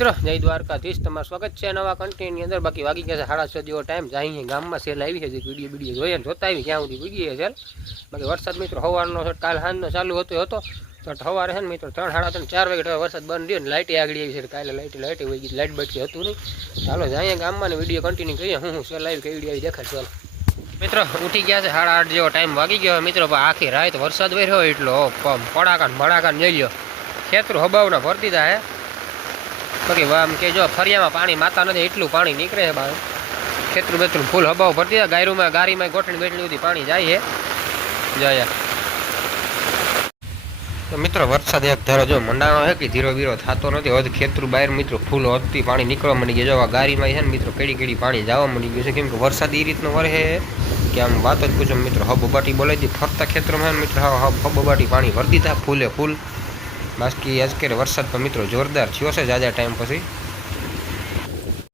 મિત્રો, જય દ્વારકાધીશ. તમારું સ્વાગત છે નવા કન્ટેન્ટની અંદર. બાકી વાગી ગયા છે સાડા છ જેવો ટાઈમ જાય ગામમાં સેલ આવી છે વીડિયો વીડિયો જોઈએ ને જોતા આવી ક્યાં સુધી વીડિયો સેલ બાકી વરસાદ મિત્રો સવારનો છે, કાલ સાંજનો ચાલુ હતો, એ હતો. તો સવારે છે ને મિત્રો ત્રણ, સાડા ત્રણ, ચાર વાગે તો વરસાદ બંધ રહ્યો ને લાઇટે આગળ આવી છે કાલે લાઇટ લાઇટ હોય ગઈ લાઇટ બચી હતું નહીં. ચાલો જાય ગામમાં ને વીડિયો કન્ટિન્યુ કરીએ. હું હું સેલ આવી કઈ વીડિયો આવી દેખાડ ચાલો. મિત્રો, ઉઠી ગયા છે સાડા આઠ જેવો ટાઈમ વાગી ગયો મિત્રો, પણ આખી રાત વરસાદ વર્યો એટલો. પડાકા ભડાકા જઈ લ્યો. ખેતરું હબાવના ભરતી જાય બાકી આમ કે જો ફરિયામાં પાણી, માતા નથી, એટલું પાણી નીકળે છે બહાર. ખેતરું બેતરું ફૂલ હબાવ ભરતી જાય ગાયરુમાં, ગારીમાં, ગોઠણી બેઠણી સુધી પાણી જાય છે. જાય. તો મિત્રો, વરસાદ એક ધારો જો મંડાણો છે કે ધીરો બીરો થતો નથી, હવે ખેતરું બહાર મિત્રો ફૂલ વધતી પાણી નીકળવા મળી ગયું જો આ ગારીમાં છે ને મિત્રો કેડી કેડી પાણી જવા મળી ગયું છે. કેમ કે વરસાદ એ રીતનો વરે કે આમ વાત જ પૂછો મિત્રો, હબ બાટી બોલાવી ફરતા ખેતરમાં છે ને મિત્રો હબબાટી પાણી વરતી થાય ફૂલે ફૂલ. બાકી આજકે વરસાદ પણ મિત્રો જોરદાર થયો છે જાજા ટાઈમ પછી.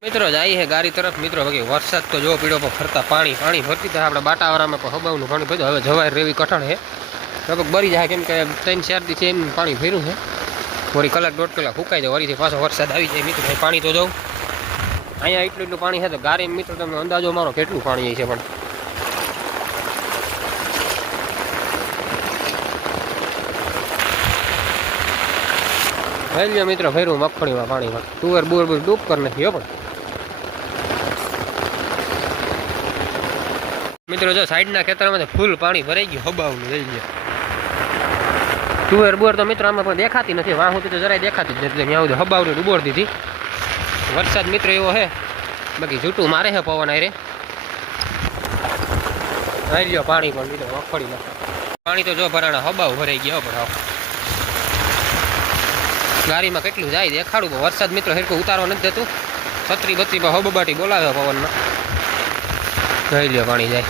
મિત્રો જાય છે ગાડી તરફ. મિત્રો બાકી વરસાદ તો જો પીડો પર ફરતા પાણી પાણી ભરતી થાય આપણે બાટાવાળામાં પણ હબાવનું પાણી ભર્યું. હવે જવાય રેવી કઠણ છે લગભગ બરી જાય કેમ કે ત્રણ, ચાર દિવસે એમ પાણી ભર્યું છે. વળી કલાક દોઢ કલાક સુકાઈ જાય, વળીથી પાછો વરસાદ આવી જાય. મિત્રો પાણી તો જવું અહીંયા એટલું એટલું પાણી છે તો ગાડી મિત્રો તમે અંદાજો મારો કેટલું પાણી છે પણ. હેલ્યો મિત્રો ફેરવું મગફળીમાં પાણીમાં. તુવેર બોર બોર ડૂબ કરી નથી પણ. મિત્રો, જો સાઈડના ખેતરમાં ફૂલ પાણી ભરાઈ ગયું, હબાવનું, લઈ ગયા તુવેર બોર તો મિત્રો, આમાં પણ દેખાતી નથી. વાહ તો જરાય દેખાતી જ નથી. ત્યાં સુધી હબાવને ડૂબોર દીધી. વરસાદ મિત્રો એવો છે બાકી જૂટું મારે હે પવન આરે હેલ્યો પાણી પણ, મિત્રો, મગફળીમાં. પાણી તો જો ભરાણા હબાવ ભરાઈ ગયા પણ હા ગાડીમાં કેટલું જાય દેખાડું. વરસાદ મિત્રો હેરકો ઉતારવા નથી દેતું. છત્રી બત્રીમાં હબબાટી બોલાવે પવનમાં. જોઈ લ્યો, પાણી જાય.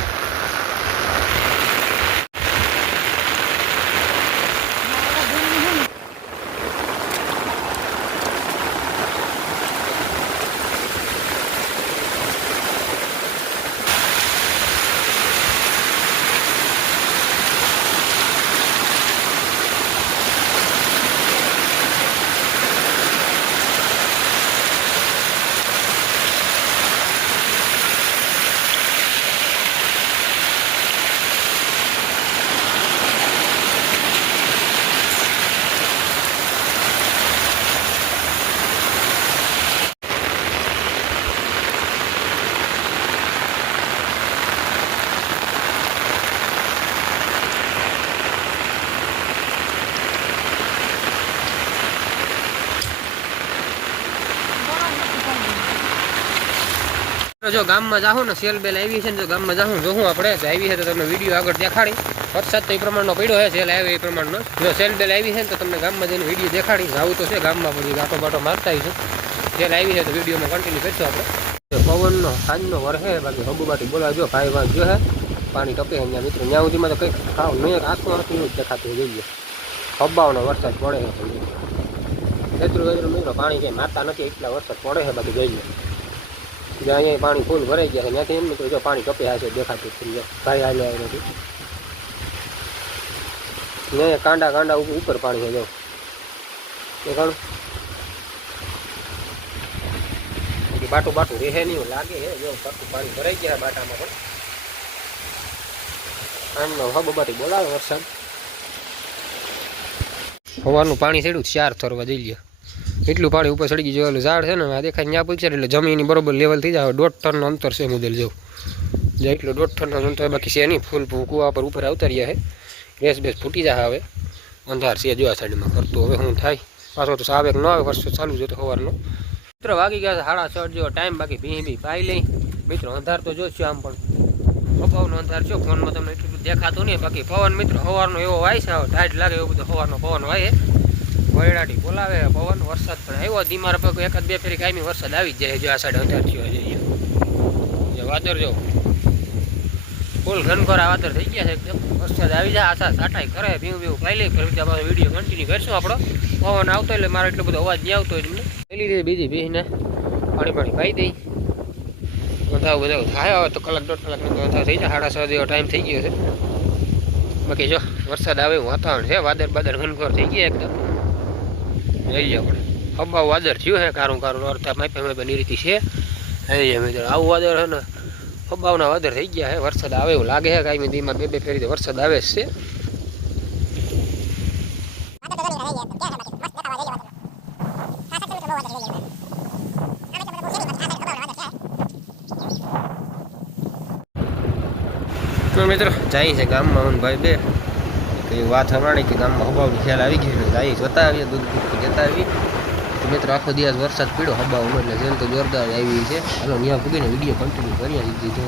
જો ગામમાં જાઉં ને, સેલ બેલ આવી છે ને, જો ગામમાં જાઉં જોઉં આપણે તો આવી છે તો તમને વીડિયો આગળ દેખાડી. વરસાદ તો એ પ્રમાણનો પડ્યો છે, સેલ આવે એ પ્રમાણનો. જો સેલ બેલ આવી છે ને, તો તમને ગામમાં જઈને વીડિયો દેખાડી. જાવું તો છે, ગામમાં પછી ગાંઠો બાટો મારતા આવીશું. સેલ આવી છે તો વિડીયોમાં કન્ટિન્યુ કરશું આપણે. પવનનો સાંજનો વરસે બાકી હબુબાટી બોલાવજો ભાઈ ભાઈ જો હે, પાણી ટપે અહીંયા મિત્રો. ત્યાં સુધીમાં તો કંઈક ખાવ નહીં આખું આખું જ દેખાતું જોઈએ હબાવનો વરસાદ પડે છે વેતરું મિત્રો, પાણી કંઈ મારતા નથી, એટલા વરસાદ પડે છે, બાકી જોઈએ અહીંયા પાણી ફૂલ ભરાઈ ગયા છે. ત્યાંથી એમ મિત્રો જો પાણી કપે છે દેખાતું છે. ભાઈ હાલે આવી નથી. અહીંયા કાંડા કાંડા ઉપર પાણી છે, જો. ઘણું બાટું બાટું રહે નહીં લાગે છે. જો સરખું પાણી ભરાઈ ગયા બાટામાં પણ. આમનો હબબાટી બોલાવે વરસાદ. સવારનું પાણી ચડ્યું ચાર થરવા જઈ લ્યો. એટલું પાણી ઉપર સડી ગયું ઓલું ઝાડ છે ને, આ દેખાય ત્યાં પૂછે એટલે જમીનની બરોબર લેવલ થઈ જાય. દોઢ ટનનું અંતર છે મુદેલ જેવું. જે એટલું દોઢ ટનનું અંતર બાકી છે નહીં. ફૂલ કુવા પર ઉપર અવતર્યા છે. રેસ બેસ ફૂટી જાય હવે. અંધાર છે જો આ સાઈડમાં કરતું હવે શું થાય? પાછો તો સાવ એક ન આવે, વર્ષો ચાલુ જતો સવારનો. મિત્રો વાગી ગયા સાડા છ જેવો ટાઈમ બાકી ભી બી પાઈ લઈ. મિત્રો અંધાર તો જોશું આમ પણ. અભાવનો અંધાર છો, ફોનમાં તમને એટલું દેખાતું નહીં. બાકી પવન મિત્રો સવારનો એવો વાય છે ટાઈટ લાગે એવું બધો સવારનો પવન વાય વયડાટી બોલાવે, પવન, વરસાદ પણ આવ્યો. ધીમાર પગ એકાદ બે ફેરી કાયમી વરસાદ આવી જ જાય, જો આ સાઈડ અંધાર થયો જઈએ જે વાદળ જો. ફૂલ ઘનઘોરા વાદળ થઈ ગયા છે વરસાદ આવી જાય, આશા સાટાઈ કરે ભીવું ભીવું ખાઈ લઈ ફરી ત્યાં વીડિયો કન્ટિન્યુ કરશું આપણો. પવન આવતો એટલે મારો એટલો બધો અવાજ નહીં આવતો હોય પહેલી રીતે બીજી ભીને પાણી પાણી પાઈ દઈ. બધા બધા થાય, હવે તો કલાક દોઢ કલાકનો થઈ જાય, સાડા છ જેવો ટાઈમ થઈ ગયો છે. બાકી જો, વરસાદ આવે વાતાવરણ છે, વાદળ બાદર ઘનઘોર થઈ ગયા એકદમ. જઈ આપણે હબ્બા વાદર થયું છે કારું કારું અર્થા માપે માપે નીરીતિ છે. એ મિત્રો. આવું વાદર છે ને હબ્બાવના વાદર થઈ ગયા છે વરસાદ આવે એવું લાગે છે કાંઈ દીમાં બે બે ફેરી તો વરસાદ આવે જ છે. તો મિત્રો, જાય છે ગામમાં હું ને ભાઈ બે. કઈ વાત હમણાં કે ગામમાં હબાવની ખ્યાલ આવી ગયો આવી જોતા આવીએ, દૂધ દૂધ જતા આવીએ. તો મિત્રો આખો દિવસ વરસાદ પીડો હબાવ એટલે જેમ તો જોરદાર આવી છે. હાલો ત્યાં ભૂગીને વીડિયો કન્ટિન્યુ કરીએ દીધો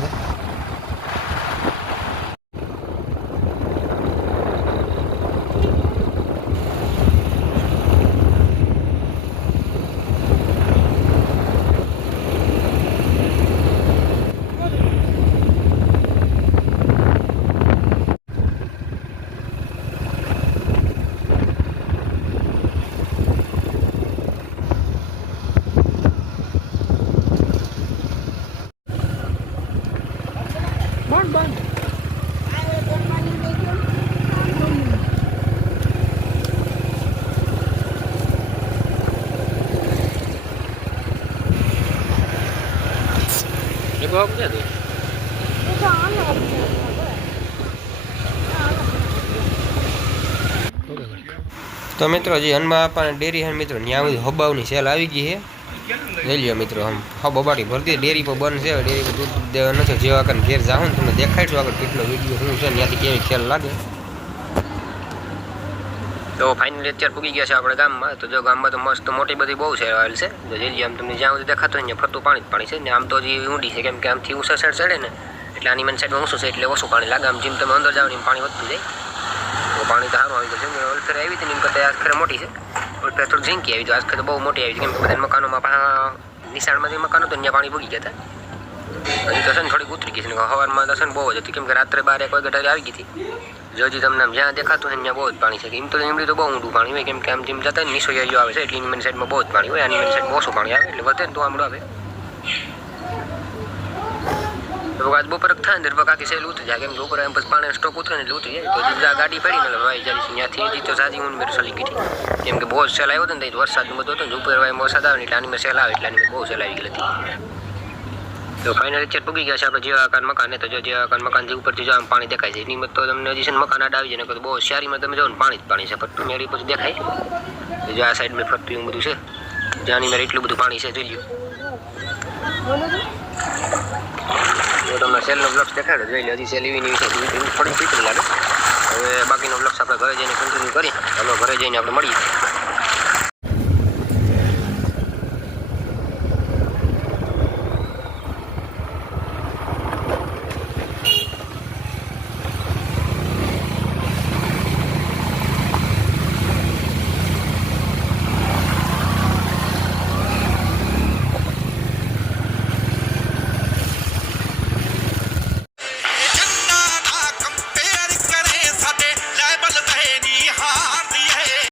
છે એ બહુ ક્યાં દે તો મિત્રો જે હનુમા આપવાના ડેરી હે મિત્રો, ત્યાં બધી હબાવની સેલ આવી ગઈ છે. લઈ લ્યો મિત્રો, આમ હા બબાટી ભરતી ડેરી પર બંધ છે, ડેરી પર દૂધ દેવા નથી, જેવા કરીને ઘેર જાઉં ને તમને દેખાડશું આગળ કેટલો વીડિયો શું છે ને ત્યાંથી કેવી ખેલ લાગે. તો ફાઇનલી અત્યારે પૂગી ગયા છે આપણે ગામમાં. તો જો ગામમાં તો મસ્ત મોટી બધી બહુ છે આવેલ છે. તો જે આમ તમને જ્યાં સુધી દેખાતો હોય ફરતું પાણી જ પાણી છે. ને આમ તો હજી ઊંડી છે કેમ કે આમથી ઊંચા સાઈડ ચડે ને, એટલે આની મન સાઈડમાં ઊંચું છે એટલે ઓછું પાણી લાગે. આમ જેમ તમે અંદર જાઓ એમ પાણી વધતું જાય. તો પાણી તો સારું આવી ગયું છે. ઓલફેર આવી હતી ને એમ કરતાં આખરે મોટી છે. ઓલફેર થોડું ઝીંકી આવી તો તો બહુ મોટી આવી છે કેમ કે બધા મકાનોમાં નિશાળમાં જે મકાનો હતું ત્યાં પાણી ભૂગી ગયા હતા. હજી તો છે ને થોડીક ઉતરી ગઈ છે ને સવારમાં તો છે ને બહુ જ હતી. કેમ કે રાત્રે બાર એક વાગે આવી ગઈ હતી. જો હજી તમને આમ જ્યાં દેખાતું હોય ને ત્યાં બહુ જ પાણી છે. એમ તો એમડી તો બહુ ઊંડું પાણી હોય. કેમ કે આમ જેમ જતા ને નીસો એરિયો આવે છે, એટલે એની સાઈડમાં બહુ જ પાણી હોય. આની સાઈડમાં ઓછું પાણી આવે, એટલે વધે ને તો આમડું આવે. તો આજ બપોર થાય ને ત્યારે આખી સેલ ઉતરી જાય. કેમ કે ઉપર એમ પછી પાણી સ્ટોક ઉતરે ને એટલે ઉતરી જાય. તો હજી આ ગાડી પડી ને ભાઈ જાય છે. ત્યાંથી હજી તો સાજી ઊંડ મેળ ચાલી ગઈ હતી. કેમ કે બહુ જ સેલ આવ્યો હતો ને, તો વરસાદ બધો હતો ને ઉપર ભાઈ વરસાદ આવે ને એટલે આની મેં સેલ આવે, એટલે આની મેં બહુ સેલ આવી ગઈ હતી. તો ફાઇનલ અત્યારે પૂગી ગયા છે આપણે જેવા આકાર મકાન તો જો જેવા આકાર મકાન જે ઉપરથી જો આમ પાણી દેખાય છે. એની તો તમને હજી છે મકાન આડ આવી જાય તો બહુ શિયારીમાં તમે જો ને પાણી જ પાણી છે. ફરતું મેળી પછી દેખાય. જો આ સાઈડમાં ફરતું એવું બધું છે. જ્યાંની મેળ એટલું બધું પાણી છે, જોઈ લો તમને સેલનો બ્લોક્સ દેખાડો, જોઈ લો હજી સેલ એવી નહીં થોડી પીતળી લાગે. હવે બાકીનો બ્લોક્સ આપણે ઘરે જઈને કન્ટિન્યુ કરીએ. ચાલો ઘરે જઈને આપણે મળીએ.